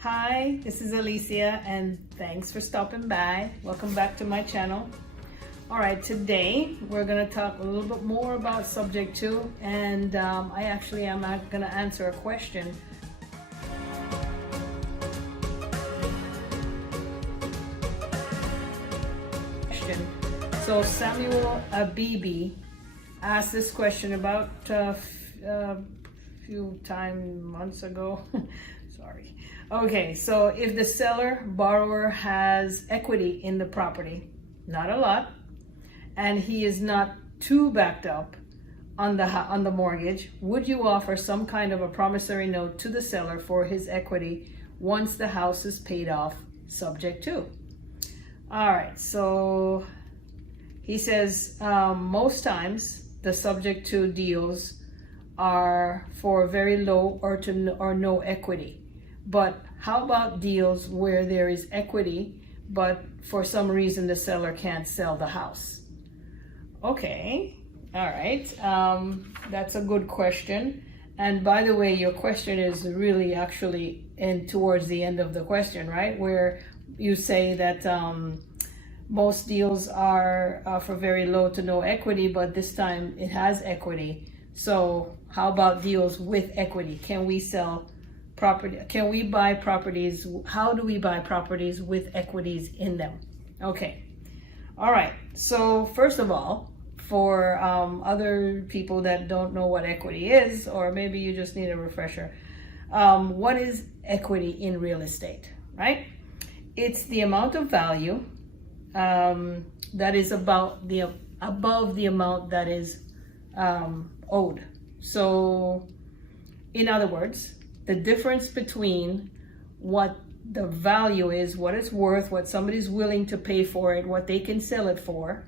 Hi, this is Alicia and thanks for stopping by. Welcome back to my channel. All right, today we're going to talk a little bit more about subject 2 and I actually am going to answer a question. So Samuel Abibi asked this question about a few months ago. Sorry. Okay, so if the borrower has equity in the property, not a lot, and he is not too backed up on the mortgage, would you offer some kind of a promissory note to the seller for his equity once the house is paid off, subject to? All right, so he says most times the subject to deals are for very low or no equity. But how about deals where there is equity, but for some reason the seller can't sell the house? Okay, all right, that's a good question. And by the way, your question is really actually towards the end of the question, right? Where you say that most deals are for very low to no equity, but this time it has equity. So how about deals with equity? Can we sell property? Can we buy properties? How do we buy properties with equities in them? Okay. All right. So first of all, for other people that don't know what equity is, or maybe you just need a refresher, what is equity in real estate, right? It's the amount of value that is above the amount that is owed. So in other words, the difference between what the value is, what it's worth, what somebody's willing to pay for it, what they can sell it for,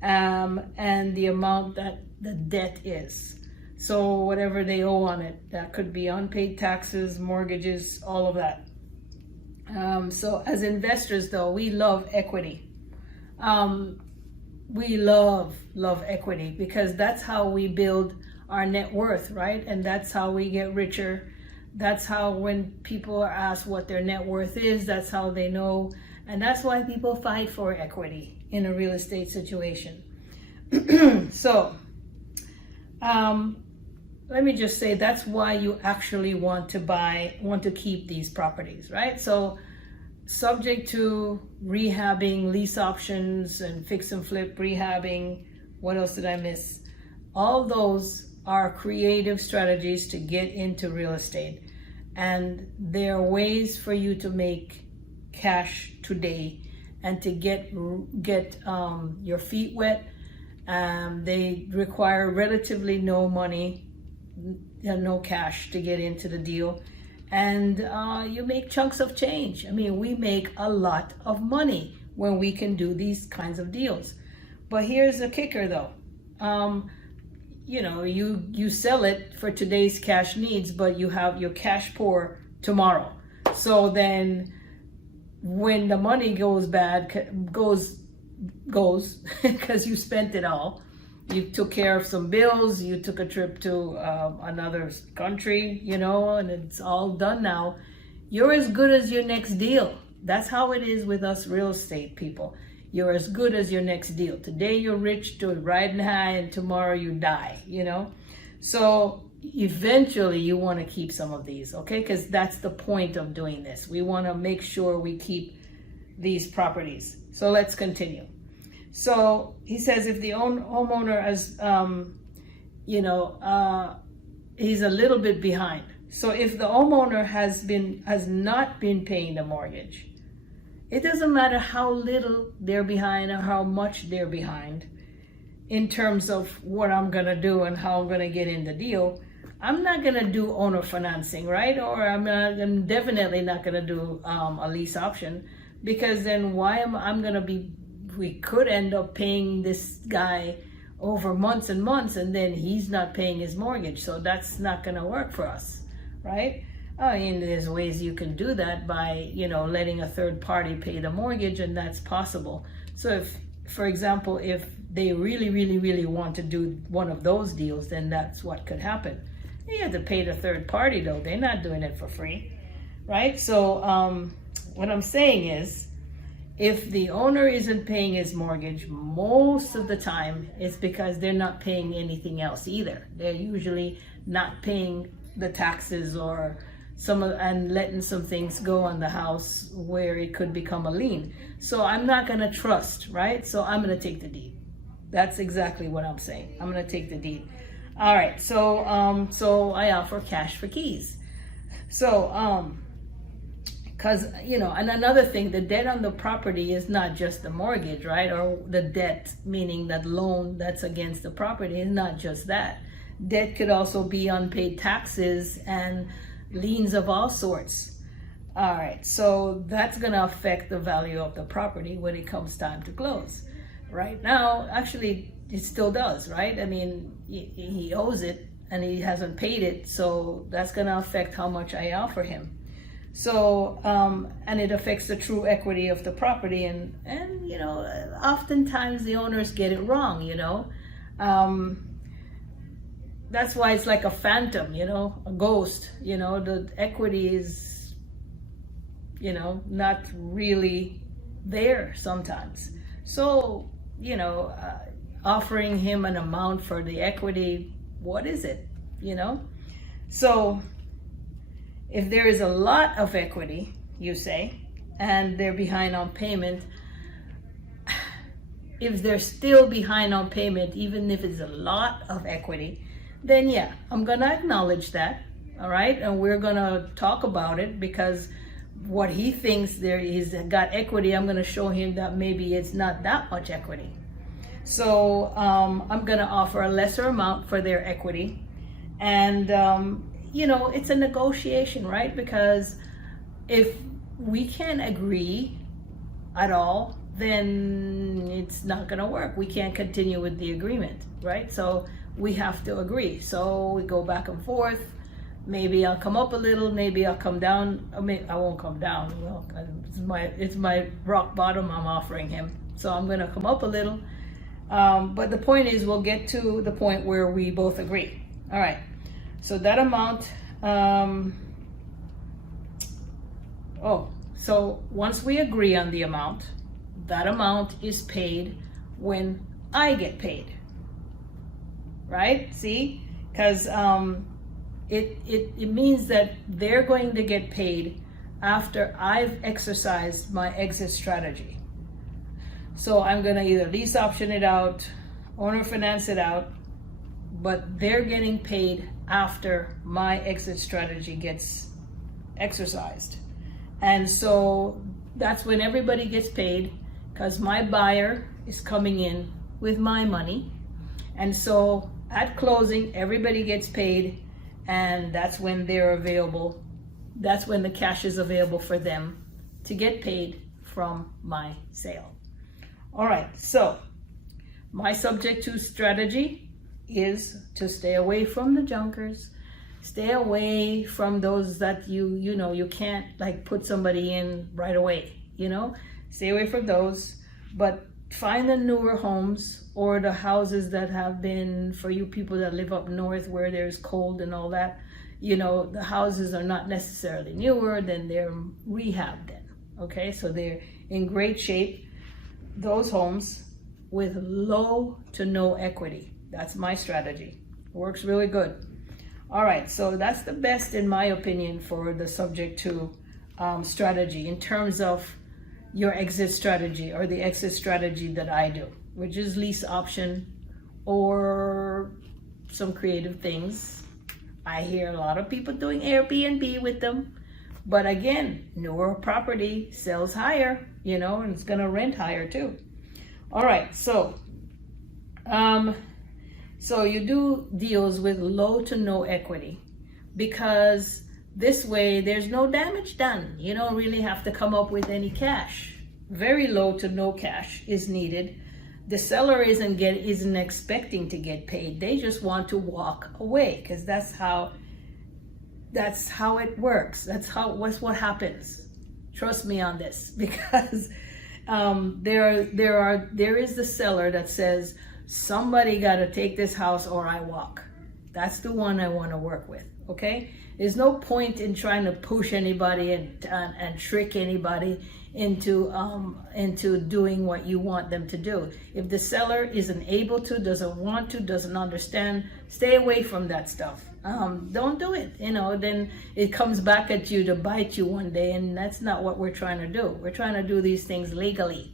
and the amount that the debt is. So whatever they owe on it, that could be unpaid taxes, mortgages, all of that. So as investors though, we love equity. We love equity because that's how we build our net worth, right? And that's how we get richer. That's how when people are asked what their net worth is, that's how they know. And that's why people fight for equity in a real estate situation. So let me just say that's why you actually want to keep these properties, right? So subject to rehabbing, lease options, and fix and flip rehabbing. What else did I miss? All those are creative strategies to get into real estate. And there are ways for you to make cash today and to get your feet wet. They require relatively no money, no cash to get into the deal. And you make chunks of change. I mean, we make a lot of money when we can do these kinds of deals. But here's the kicker though. You know, you sell it for today's cash needs, but you have your cash poor tomorrow. So then when the money goes because you spent it all, you took care of some bills, you took a trip to another country, you know, and it's all done now. You're as good as your next deal. That's how it is with us real estate people. You're as good as your next deal. Today you're rich to riding high and tomorrow you die, you know? So eventually you want to keep some of these, okay? Because that's the point of doing this. We want to make sure we keep these properties. So let's continue. So he says if the homeowner is, he's a little bit behind. So if the homeowner has not been paying the mortgage, it doesn't matter how little they're behind or how much they're behind in terms of what I'm going to do and how I'm going to get in the deal. I'm not going to do owner financing, right? Or I'm definitely not going to do a lease option, because then we could end up paying this guy over months and months and then he's not paying his mortgage. So that's not going to work for us, right? I mean, there's ways you can do that by, letting a third party pay the mortgage, and that's possible. So if, for example, if they really, really, really want to do one of those deals, then that's what could happen. You have to pay the third party though. They're not doing it for free. right? So what I'm saying is, if the owner isn't paying his mortgage, most of the time it's because they're not paying anything else either. They're usually not paying the taxes or and letting some things go on the house where it could become a lien. So I'm not gonna trust, right? So I'm gonna take the deed. That's exactly what I'm saying. I'm gonna take the deed. All right, so so I offer cash for keys. So because, you know, and another thing, the debt on the property is not just the mortgage, right? Or the debt, meaning that loan that's against the property, is not just that. Debt could also be unpaid taxes and liens of all sorts. All right, so that's gonna affect the value of the property when it comes time to close. Right now, actually, it still does, right? I mean, he owes it and he hasn't paid it, so that's gonna affect how much I offer him. So, and it affects the true equity of the property, and you know, oftentimes the owners get it wrong, you know. That's why it's like a phantom, you know, a ghost, you know, the equity is, you know, not really there sometimes. So, you know, offering him an amount for the equity, what is it, you know? So if there is a lot of equity, you say, and they're behind on payment, if they're still behind on payment, even if it's a lot of equity, then yeah, I'm gonna acknowledge that, all right? And we're gonna talk about it, because what he thinks he's got equity, I'm gonna show him that maybe it's not that much equity. So I'm gonna offer a lesser amount for their equity. And you know, it's a negotiation, right? Because if we can't agree at all, then it's not gonna work. We can't continue with the agreement, right? So we have to agree. So we go back and forth. Maybe I'll come up a little, maybe I'll come down. I mean, I won't come down. Well, it's my rock bottom I'm offering him. So I'm gonna come up a little. But the point is, we'll get to the point where we both agree. All right. So that amount, so once we agree on the amount, that amount is paid when I get paid, right? See, because it means that they're going to get paid after I've exercised my exit strategy. So I'm gonna either lease option it out, owner finance it out, but they're getting paid after my exit strategy gets exercised. And so that's when everybody gets paid, because my buyer is coming in with my money. And so at closing, everybody gets paid, and that's when they're available. That's when the cash is available for them to get paid from my sale. All right, so my subject to strategy is to stay away from the junkers, stay away from those that you know you can't like put somebody in right away, you know, stay away from those, but find the newer homes or the houses that have been, for you people that live up north where there's cold and all that, you know, the houses are not necessarily newer, then they're rehabbed then, okay? So they're in great shape, those homes with low to no equity. That's my strategy. Works really good. All right, so that's the best in my opinion for the subject to strategy in terms of your exit strategy, or the exit strategy that I do, which is lease option or some creative things. I hear a lot of people doing Airbnb with them, but again, newer property sells higher, you know, and it's gonna rent higher too. All right, so so you do deals with low to no equity, because this way there's no damage done. You don't really have to come up with any cash. Very low to no cash is needed. The seller isn't expecting to get paid. They just want to walk away, because that's how it works. That's what happens. Trust me on this, because there is the seller that says, somebody got to take this house or I walk. That's the one I want to work with, okay? There's no point in trying to push anybody and trick anybody into doing what you want them to do. If the seller isn't able to, doesn't want to, doesn't understand, stay away from that stuff. Don't do it. Then it comes back at you to bite you one day, and that's not what we're trying to do. We're trying to do these things legally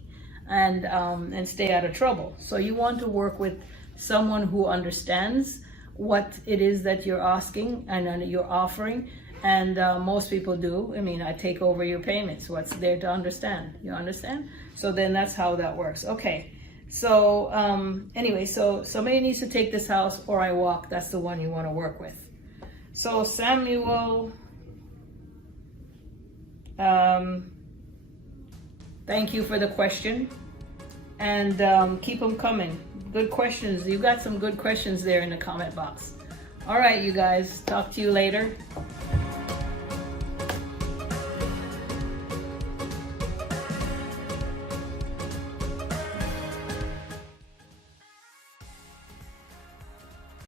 and stay out of trouble. So you want to work with someone who understands what it is that you're asking and you're offering. And most people do. I mean, I take over your payments. What's there to understand? You understand? So then that's how that works. Okay. So anyway, so somebody needs to take this house or I walk. That's the one you want to work with. So Samuel, thank you for the question. And keep them coming. Good questions. You got some good questions there in the comment box. All right, you guys. Talk to you later.